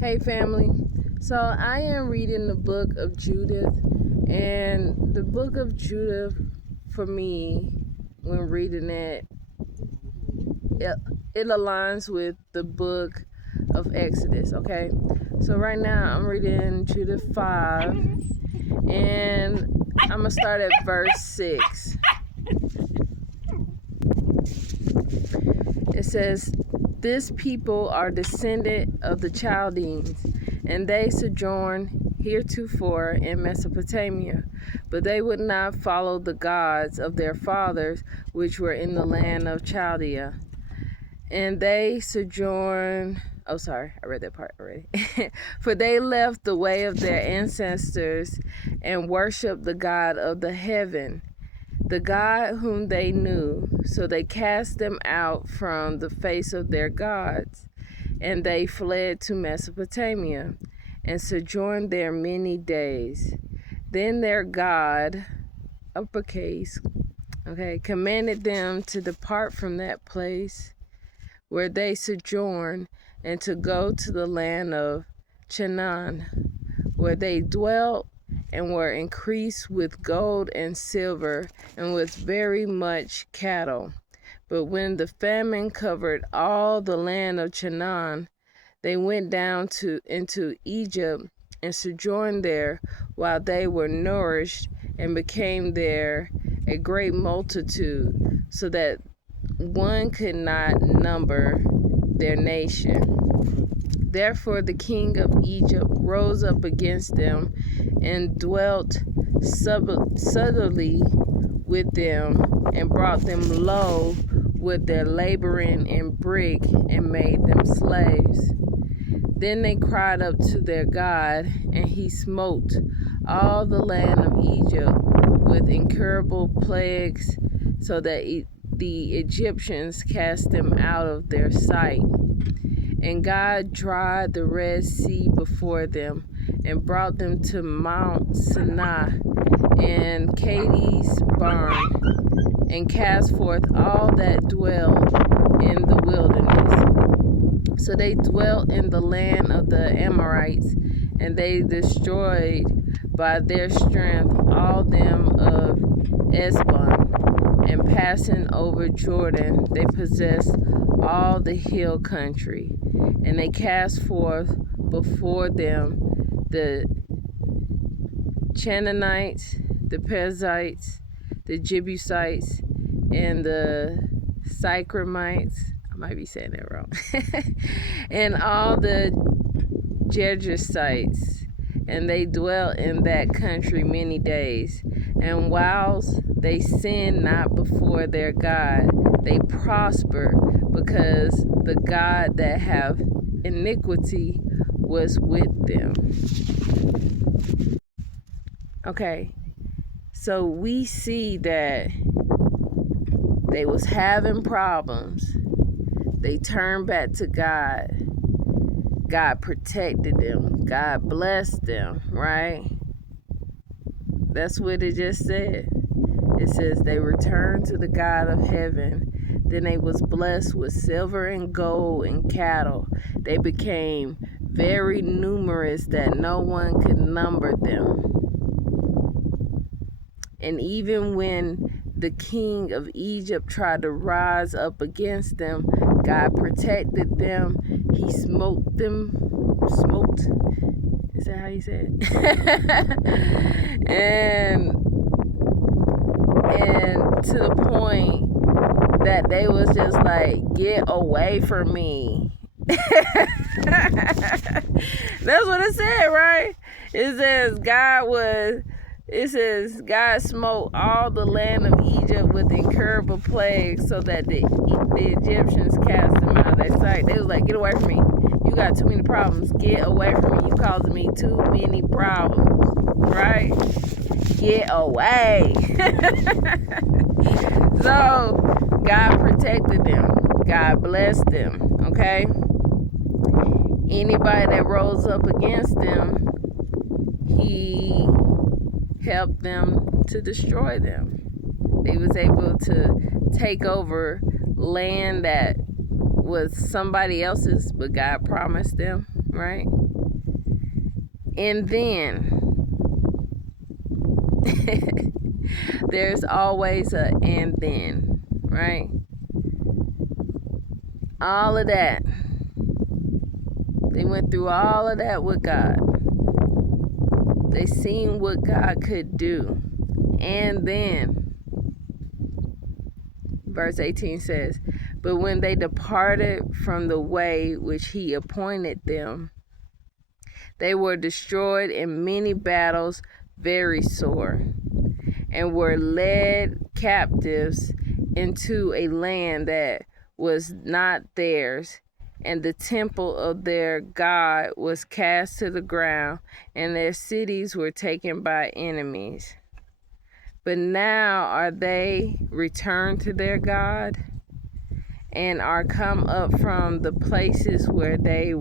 Hey family, so I am reading the book of Judith, and the book of Judith, for me, when reading it aligns with the book of Exodus, okay? So right now I'm reading Judith 5, and I'm gonna start at verse 6. It says, "This people are descendant of the Chaldeans, and they sojourned heretofore in Mesopotamia, but they would not follow the gods of their fathers, which were in the land of Chaldea. And they sojourned," oh, sorry, I read that part already. "For they left the way of their ancestors and worshiped the God of the heaven, the God whom they knew. So they cast them out from the face of their gods, and they fled to Mesopotamia and sojourned there many days. Then their God," uppercase, "commanded them to depart from that place where they sojourned and to go to the land of Canaan, where they dwelt and were increased with gold and silver and with very much cattle. But when the famine covered all the land of Canaan, they went down into Egypt and sojourned there while they were nourished and became there a great multitude, so that one could not number their nation. Therefore the king of Egypt rose up against them and dwelt subtly with them and brought them low with their laboring in brick and made them slaves. Then they cried up to their God, and he smote all the land of Egypt with incurable plagues, so that the Egyptians cast them out of their sight. And God dried the Red Sea before them and brought them to Mount Sinai and Kadesh Barn, and cast forth all that dwell in the wilderness. So they dwelt in the land of the Amorites, and they destroyed by their strength all them of Esbon. And passing over Jordan, they possessed all the hill country. And they cast forth before them the Canaanites, the Perizzites, the Jebusites, and the Sychemites. I might be saying that wrong. And all the Jebusites. And they dwelt in that country many days. And whilst they sinned not before their God, they prospered, because the God that have iniquity was with them." Okay, so we see that they was having problems. They turned back to God. God protected them. God blessed them, right? That's what it just said. It says they returned to the God of heaven. Then they was blessed with silver and gold and cattle. They became very numerous that no one could number them. And even when the king of Egypt tried to rise up against them, God protected them. He smote them. Smoked. Is that how you say it? and to the point that they was just like, "Get away from me." That's what it said, right? It says God smote all the land of Egypt with incurable plagues, so that the Egyptians cast them out of their sight. They was like, "Get away from me. You got too many problems. Get away from me. You causing me too many problems." Right? Get away. So God protected them. God blessed them. Okay? Anybody that rose up against them, he helped them to destroy them. They was able to take over land that was somebody else's, but God promised them, right? And then there's always a and then, right? All of that. They went through all of that with God. They seen what God could do. And then, verse 18 says, but when they departed from the way which he appointed them, they were destroyed in many battles, very sore, and were led captives into a land that was not theirs, and the temple of their God was cast to the ground, and their cities were taken by enemies. But now are they returned to their God, and are come up from the places where they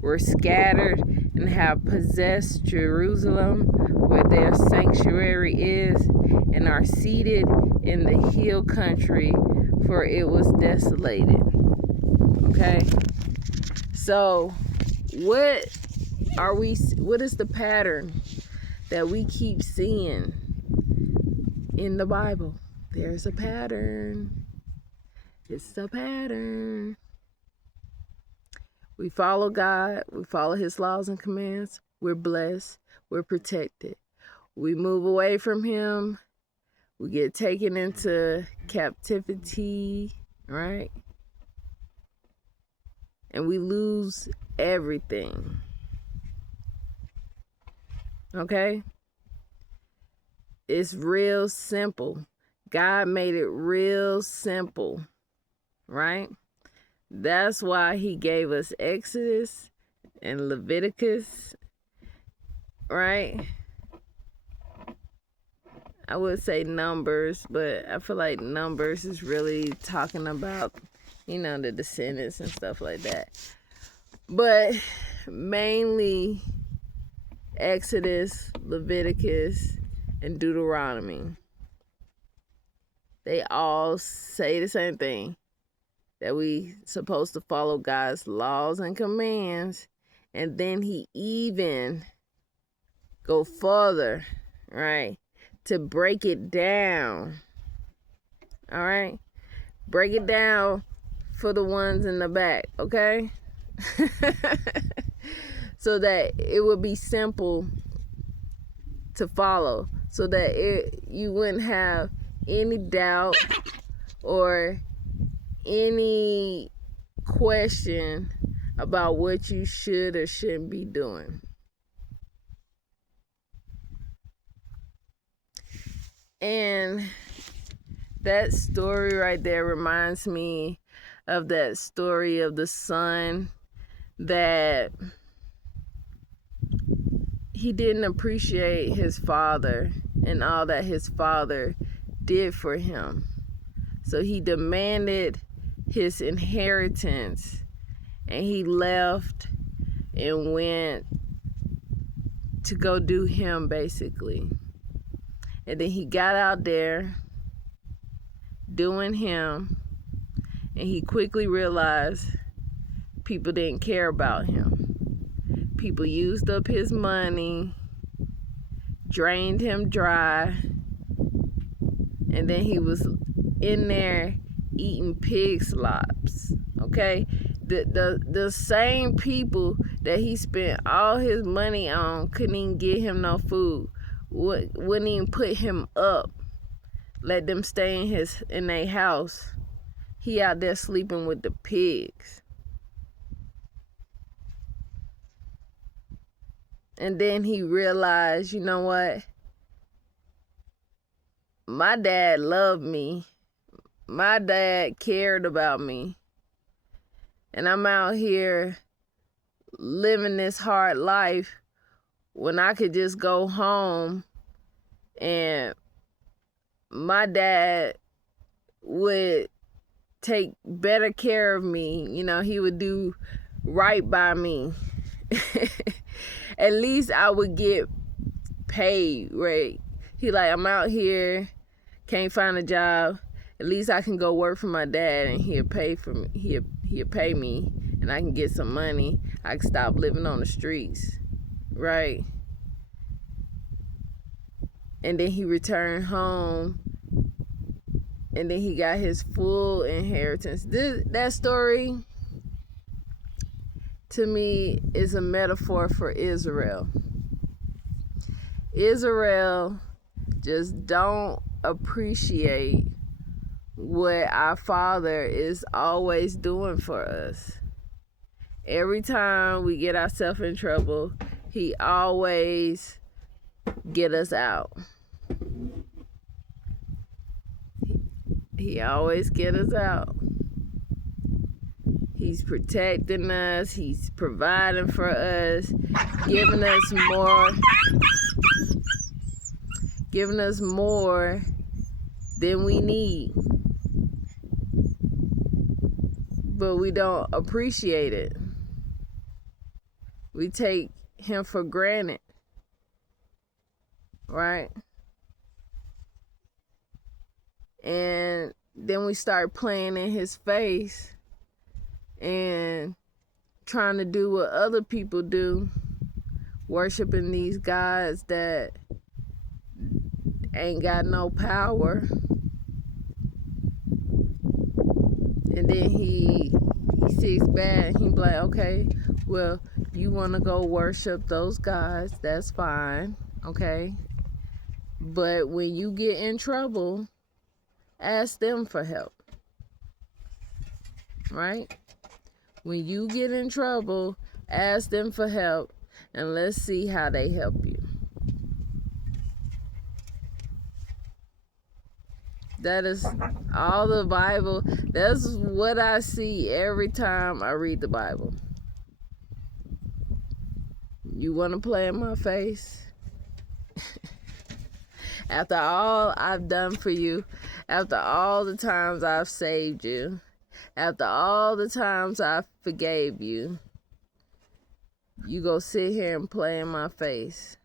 were scattered, and have possessed Jerusalem, where their sanctuary is, and are seated in the hill country, for it was desolated. Okay? So, what is the pattern that we keep seeing in the Bible? There's a pattern. It's the pattern. We follow God. We follow his laws and commands. We're blessed. We're protected. We move away from him. We get taken into captivity, right? And we lose everything. Okay? It's real simple. God made it real simple, right? That's why he gave us Exodus and Leviticus, right? I would say Numbers, but I feel like Numbers is really talking about, the descendants and stuff like that. But mainly Exodus, Leviticus, and Deuteronomy. They all say the same thing, that we supposed to follow God's laws and commands. And then he even go further, right, to break it down. All right? Break it down for the ones in the back, okay? So that it would be simple to follow, so that you wouldn't have any doubt or any question about what you should or shouldn't be doing. And that story right there reminds me of that story of the son that he didn't appreciate his father and all that his father did for him. So he demanded his inheritance, and he left and went to go do him, basically. And then he got out there doing him, and he quickly realized people didn't care about him. People used up his money, drained him dry, and then he was in there eating pig slops. Okay, the same people that he spent all his money on couldn't even get him no food. Wouldn't even put him up. Let them stay in their house. He out there sleeping with the pigs. And then he realized, you know what? My dad loved me. My dad cared about me. And I'm out here living this hard life when I could just go home and my dad would take better care of me. He would do right by me. At least I would get paid, right? He like, I'm out here, can't find a job. At least I can go work for my dad and he'll pay for me. He'll pay me and I can get some money. I can stop living on the streets, right? and then he returned home, and then he got his full inheritance. That story, to me, is a metaphor for Israel. Israel just don't appreciate what our Father is always doing for us. Every time we get ourselves in trouble, he always get us out. He always get us out. He's protecting us. He's providing for us, giving us more than we need. But we don't appreciate it. We take him for granted, right? And then we start playing in his face and trying to do what other people do, worshiping these gods that ain't got no power. And then he sits back and he be like, okay, well, you want to go worship those gods, that's fine, okay? But when you get in trouble, ask them for help, right? When you get in trouble, ask them for help, and let's see how they help you. That is all the Bible. That's what I see every time I read the Bible. You want to play in my face? After all I've done for you, after all the times I've saved you, after all the times I forgave you, you go sit here and play in my face.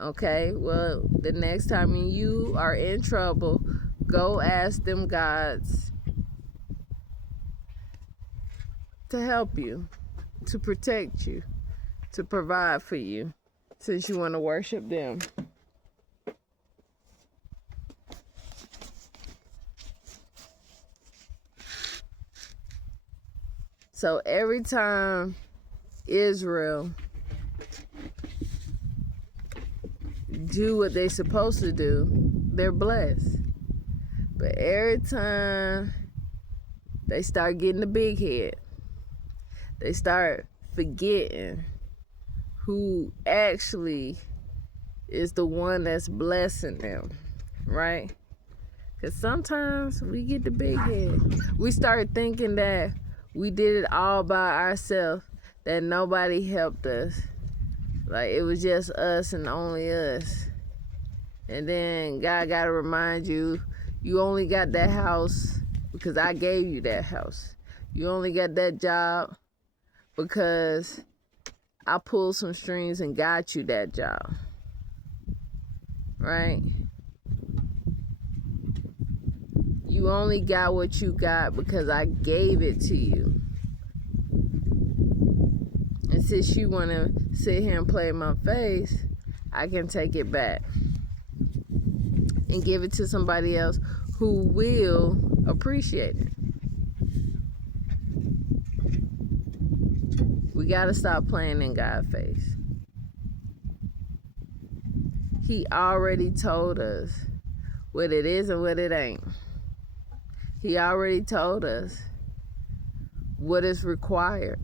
Okay, well, the next time you are in trouble, go ask them gods to help you, to protect you, to provide for you, since you want to worship them. So every time Israel do what they're supposed to do, they're blessed. But every time they start getting the big head, they start forgetting who actually is the one that's blessing them, right? Because sometimes we get the big head. We start thinking that we did it all by ourselves, that nobody helped us. Like it was just us and only us. And then God got to remind you, you only got that house because I gave you that house. You only got that job because I pulled some strings and got you that job. Right? You only got what you got because I gave it to you. And since you want to sit here and play in my face, I can take it back and give it to somebody else who will appreciate it. We got to stop playing in God's face. He already told us what it is and what it ain't. He already told us what is required.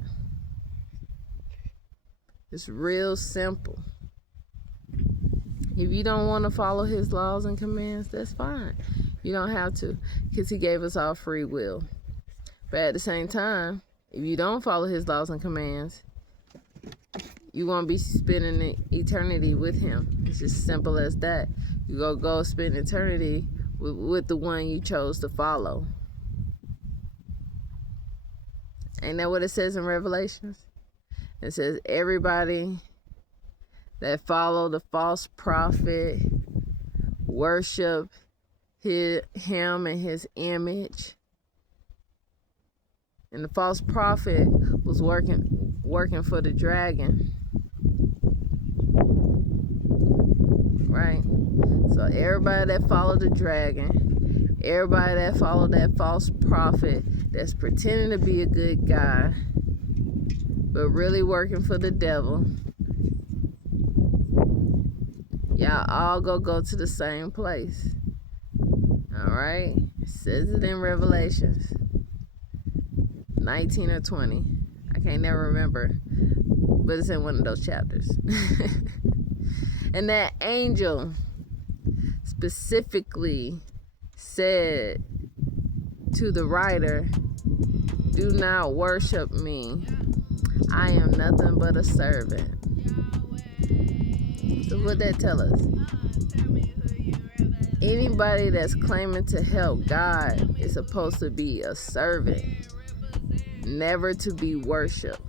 It's real simple. If you don't want to follow his laws and commands, that's fine. You don't have to, because he gave us all free will. But at the same time, if you don't follow his laws and commands, you're going to be spending eternity with him. It's just simple as that. You're going to go spend eternity with the one you chose to follow. Ain't that what it says in Revelations? It says everybody that follow the false prophet, worship him and his image. And the false prophet was working for the dragon. right? So everybody that followed the dragon, everybody that followed that false prophet that's pretending to be a good guy, but really working for the devil, y'all all go to the same place. Alright? It says it in Revelations 19 or 20. I can't never remember. But it's in one of those chapters. And that angel specifically said to the writer, "Do not worship me. I am nothing but a servant." So what that tell us? Anybody that's claiming to help God is supposed to be a servant, never to be worshipped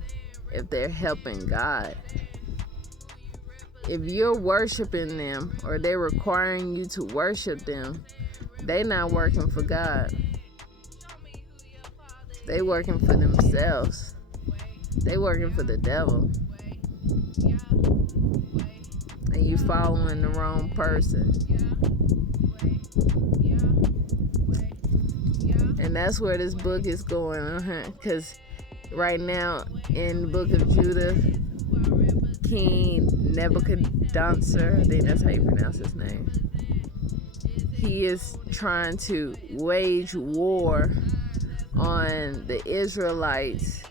if they're helping God. If you're worshiping them or they're requiring you to worship them, they not working for God. They working for themselves. They working for the devil. And you following the wrong person. And that's where this book is going, because right now in the book of Judah, King Nebuchadnezzar, I think that's how you pronounce his name, he is trying to wage war on the Israelites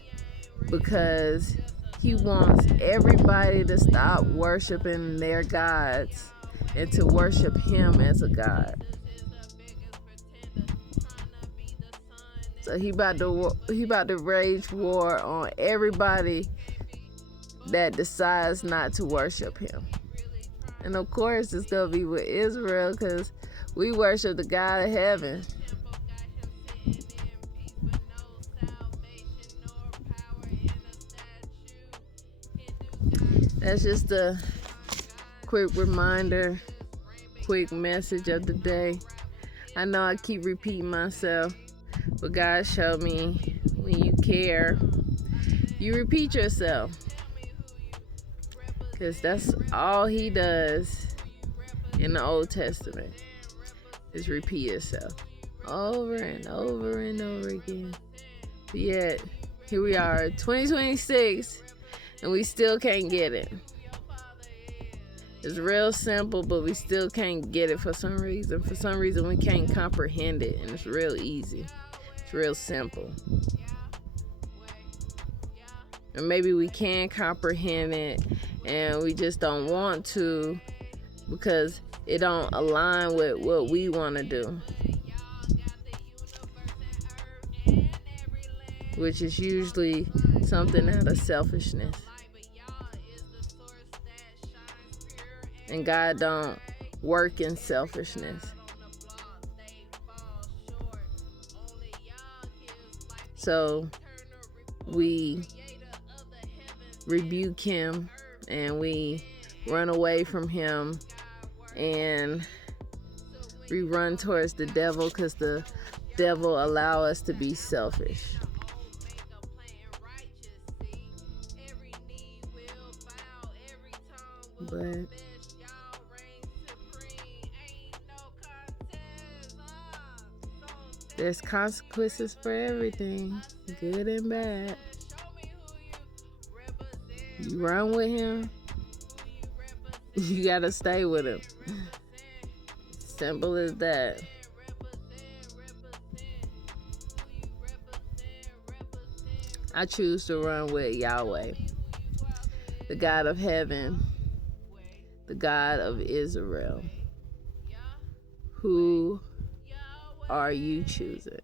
because he wants everybody to stop worshiping their gods and to worship him as a god. So he about to wage war on everybody that decides not to worship him. And of course it's going to be with Israel, because we worship the God of heaven. That's just a quick reminder, quick message of the day. I know I keep repeating myself, but God showed me when you care, you repeat yourself. Because that's all he does in the Old Testament, is repeat yourself over and over and over again. But yet, here we are, 2026, and we still can't get it. It's real simple, but we still can't get it for some reason. For some reason, we can't comprehend it, and it's real easy. It's real simple. And maybe we can comprehend it, and we just don't want to because it don't align with what we want to do, which is usually something out of selfishness. And God don't work in selfishness. So we rebuke him and we run away from him, and we run towards the devil because the devil allow us to be selfish. But there's consequences for everything, good and bad. You run with him, you gotta stay with him. Simple as that. I choose to run with Yahweh, the God of heaven, the God of Israel. Who are you choosing?